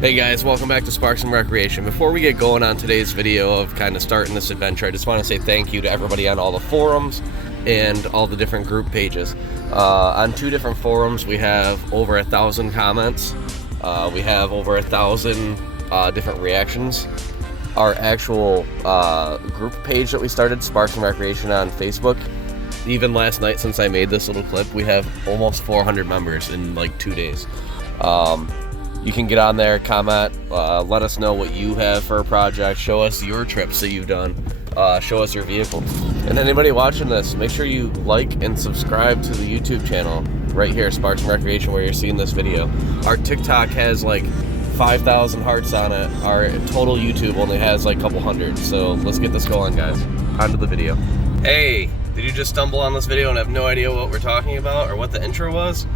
Hey guys, welcome back to Sparks and Recreation. Before we get going on today's video of kind of starting this adventure, I just want to say thank you to everybody on all the forums and all the different group pages. On two different forums, we have over 1,000 comments. We have over 1,000 different reactions. Our actual group page that we started, Sparks and Recreation on Facebook, even last night since I made this little clip, we have almost 400 members in like 2 days. You can get on there, comment, let us know what you have for a project, show us your trips that you've done, show us your vehicles. And anybody watching this, make sure you like and subscribe to the YouTube channel right here, Sparks and Recreation, where you're seeing this video. Our TikTok has like 5,000 hearts on it. Our total YouTube only has like a couple hundred. So let's get this going, guys. On to the video. Hey, did you just stumble on this video and have no idea what we're talking about or what the intro was?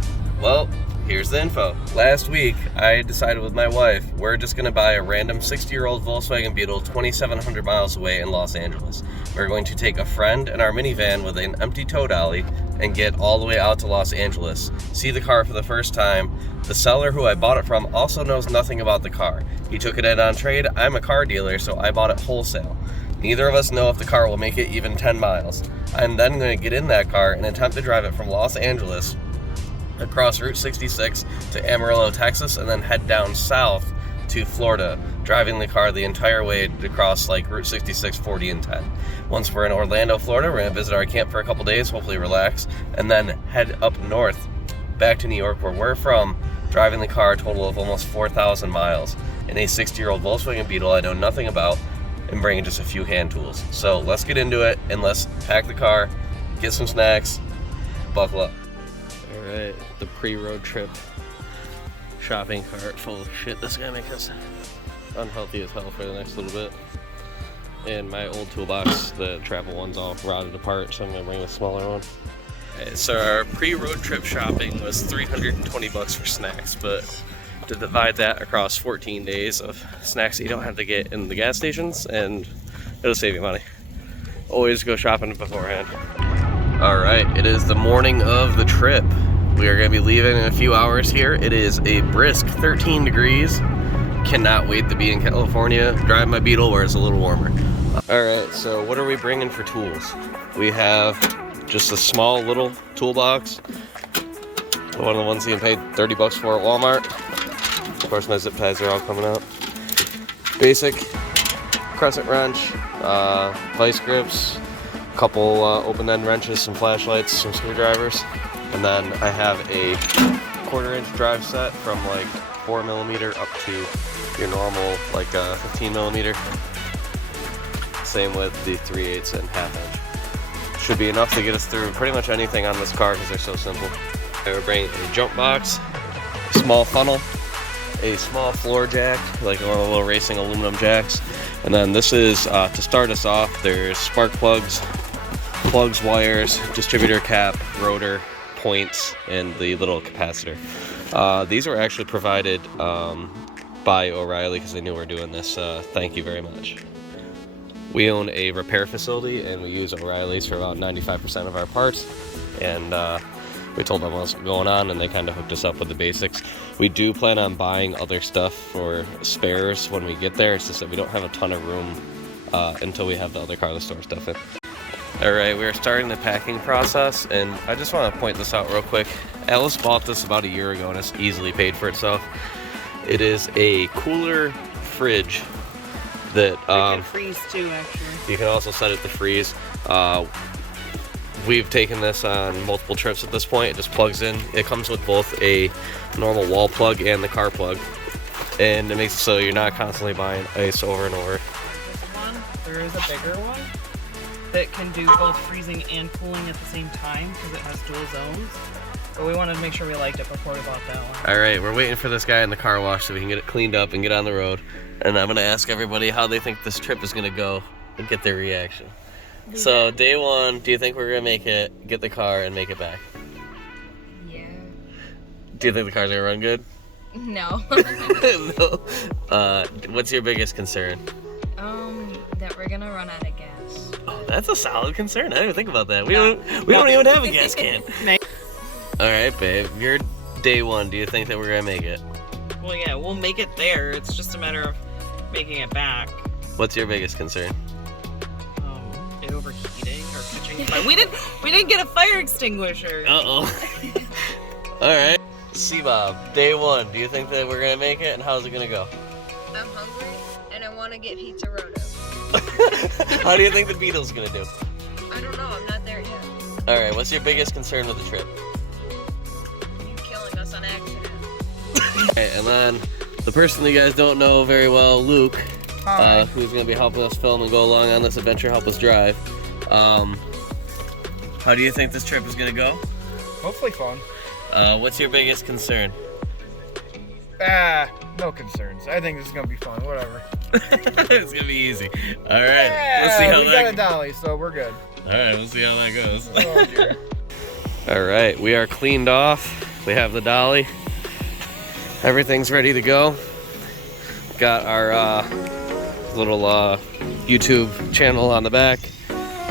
Well, here's the info. Last week, I decided with my wife, we're just gonna buy a random 60-year-old Volkswagen Beetle 2,700 miles away in Los Angeles. We're going to take a friend in our minivan with an empty tow dolly and get all the way out to Los Angeles, see the car for the first time. The seller who I bought it from also knows nothing about the car. He took it in on trade. I'm a car dealer, so I bought it wholesale. Neither of us know if the car will make it even 10 miles. I'm then going to get in that car and attempt to drive it from Los Angeles across Route 66 to Amarillo, Texas, and then head down south to Florida, driving the car the entire way across like Route 66, 40, and 10. Once we're in Orlando, Florida, we're gonna visit our camp for a couple days, hopefully relax, and then head up north back to New York, where we're from, driving the car a total of almost 4,000 miles in a 60-year-old Volkswagen Beetle I know nothing about, and bringing just a few hand tools. So let's get into it and let's pack the car, get some snacks, buckle up. Alright, the pre-road trip shopping cart full of shit. This is gonna make us unhealthy as hell for the next little bit. And my old toolbox, the travel one's all rotted apart, so I'm gonna bring the smaller one. Okay, so our pre-road trip shopping was $320 for snacks, but to divide that across 14 days of snacks that you don't have to get in the gas stations, and it'll save you money. Always go shopping beforehand. Alright, it is the morning of the trip. We are going to be leaving in a few hours here. It is a brisk 13 degrees. Cannot wait to be in California, drive my Beetle where it's a little warmer. Alright, so what are we bringing for tools? We have just a small little toolbox. One of the ones you can pay 30 bucks for at Walmart. Of course, my zip ties are all coming out. Basic crescent wrench, vice grips, a couple open-end wrenches, some flashlights, some screwdrivers. And then I have a 1/4-inch drive set from like 4mm up to your normal like 15mm. Same with the 3/8 and 1/2 inch. Should be enough to get us through pretty much anything on this car because they're so simple. We're bringing a jump box, small funnel, a small floor jack, like one of the little racing aluminum jacks. And then this is, to start us off, there's spark plugs, wires, distributor cap, rotor, points, and the little capacitor. These were actually provided by O'Reilly because they knew we were doing this. Thank you very much. We own a repair facility and we use O'Reilly's for about 95% of our parts, and we told them what's going on and they kind of hooked us up with the basics. We do plan on buying other stuff for spares when we get there. It's just that we don't have a ton of room until we have the other car to store stuff in. Alright, we are starting the packing process, and I just want to point this out real quick. Alice bought this about a year ago and it's easily paid for itself. It is a cooler fridge that you can freeze too, actually. You can also set it to freeze. We've taken this on multiple trips at this point. It just plugs in. It comes with both a normal wall plug and the car plug, and it makes it so you're not constantly buying ice over and over. There is a bigger one that can do both freezing and cooling at the same time because it has dual zones. But we wanted to make sure we liked it before we bought that one. Alright, we're waiting for this guy in the car wash so we can get it cleaned up and get on the road. And I'm going to ask everybody how they think this trip is going to go and get their reaction. So, day one, do you think we're going to make it, get the car, and make it back? Yeah. Do you think the car's going to run good? No. No? What's your biggest concern? That we're gonna run out of gas. Oh, that's a solid concern. I didn't even think about that. We don't even have a gas can. Alright, babe. You're day one. Do you think that we're gonna make it? Well, yeah, we'll make it there. It's just a matter of making it back. What's your biggest concern? It overheating or catching fire. We didn't get a fire extinguisher. Uh-oh. Alright. C-Bob, day one. Do you think that we're gonna make it, and how's it gonna go? I'm hungry and I want to get pizza roto. How do you think the Beetle's gonna do? I don't know. I'm not there yet. Alright, what's your biggest concern with the trip? You killing us on accident. Okay, and then the person you guys don't know very well, Luke, who's going to be helping us film and go along on this adventure, help us drive. How do you think this trip is going to go? Hopefully fun. What's your biggest concern? No concerns. I think this is gonna be fun. Whatever. It's gonna be easy. All right, Yeah, let's see how we got a dolly, so we're good. All right, we'll see how that goes. Oh, dear. All right, we are cleaned off. We have the dolly. Everything's ready to go. Got our little YouTube channel on the back.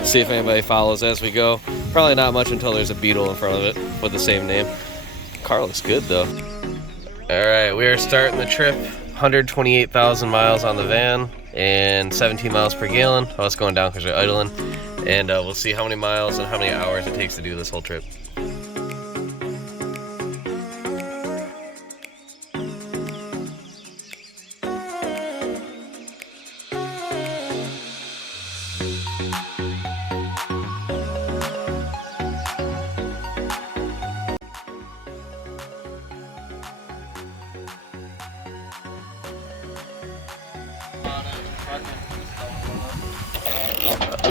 See if anybody follows as we go. Probably not much until there's a Beetle in front of it with the same name. Car looks good though. All right, we are starting the trip. 128,000 miles on the van and 17 miles per gallon. Oh, it's going down because we're idling. And we'll see how many miles and how many hours it takes to do this whole trip.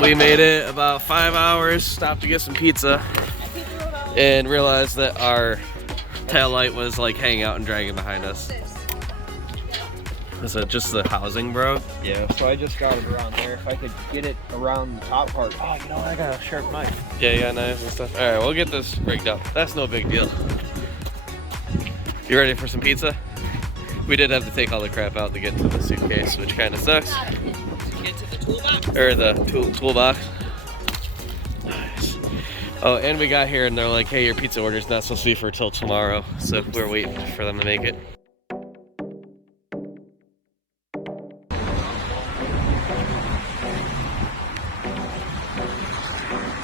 We made it about 5 hours, stopped to get some pizza, and realized that our tail light was like hanging out and dragging behind us. Is it just the housing broke? Yeah, so I just got it around there. If I could get it around the top part. Oh, you know what? I got a sharp knife. Yeah, you got knives and stuff. Alright, we'll get this rigged up. That's no big deal. You ready for some pizza? We did have to take all the crap out to get into the suitcase, which kind of sucks. Get to the toolbox. Or the toolbox. Nice. Oh, and we got here and they're like, hey, your pizza order's not supposed to be for till tomorrow. So we're waiting for them to make it.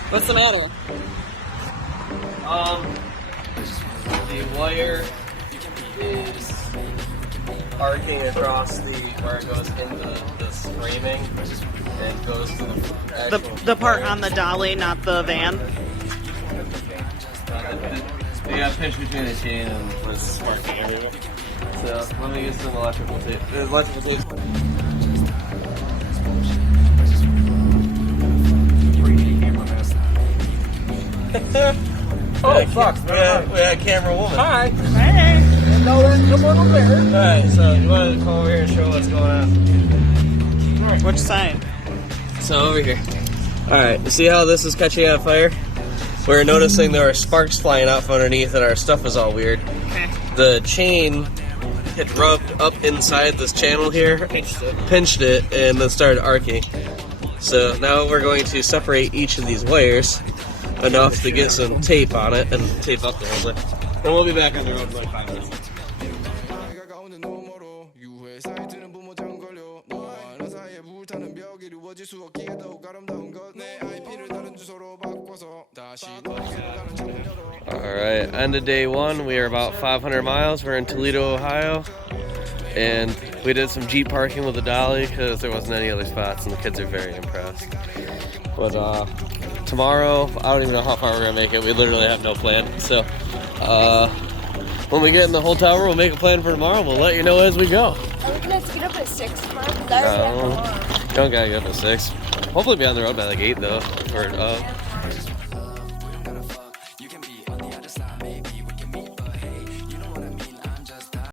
What's the matter? The wire is arcing across where it goes into the framing and goes to the actual The part on the dolly, not the van. They got pinched between the chain and was so let me get some electrical tape. Electrical tape. Oh, fuck. We got a camera woman. Hi. Hey. No, come on over there. Alright, so you want to come over here and show what's going on? Which side? So over here. Alright, you see how this is catching on fire? We're noticing there are sparks flying out from underneath and our stuff is all weird. Okay. The chain had rubbed up inside this channel here, pinched it, and then started arcing. So now we're going to separate each of these wires enough to get some tape on it and tape up the whole thing. And we'll be back on the road in like 5 minutes. Alright, end of day one. We are about 500 miles. We're in Toledo, Ohio. And we did some Jeep parking with the dolly because there wasn't any other spots and the kids are very impressed. But tomorrow, I don't even know how far we're gonna make it. We literally have no plan. So when we get in the hotel room, we'll make a plan for tomorrow. We'll let you know as we go. Are we gonna get up at 6 tomorrow? Because I already have Don't gotta get up at 6. Hopefully be on the road by like 8 though. Or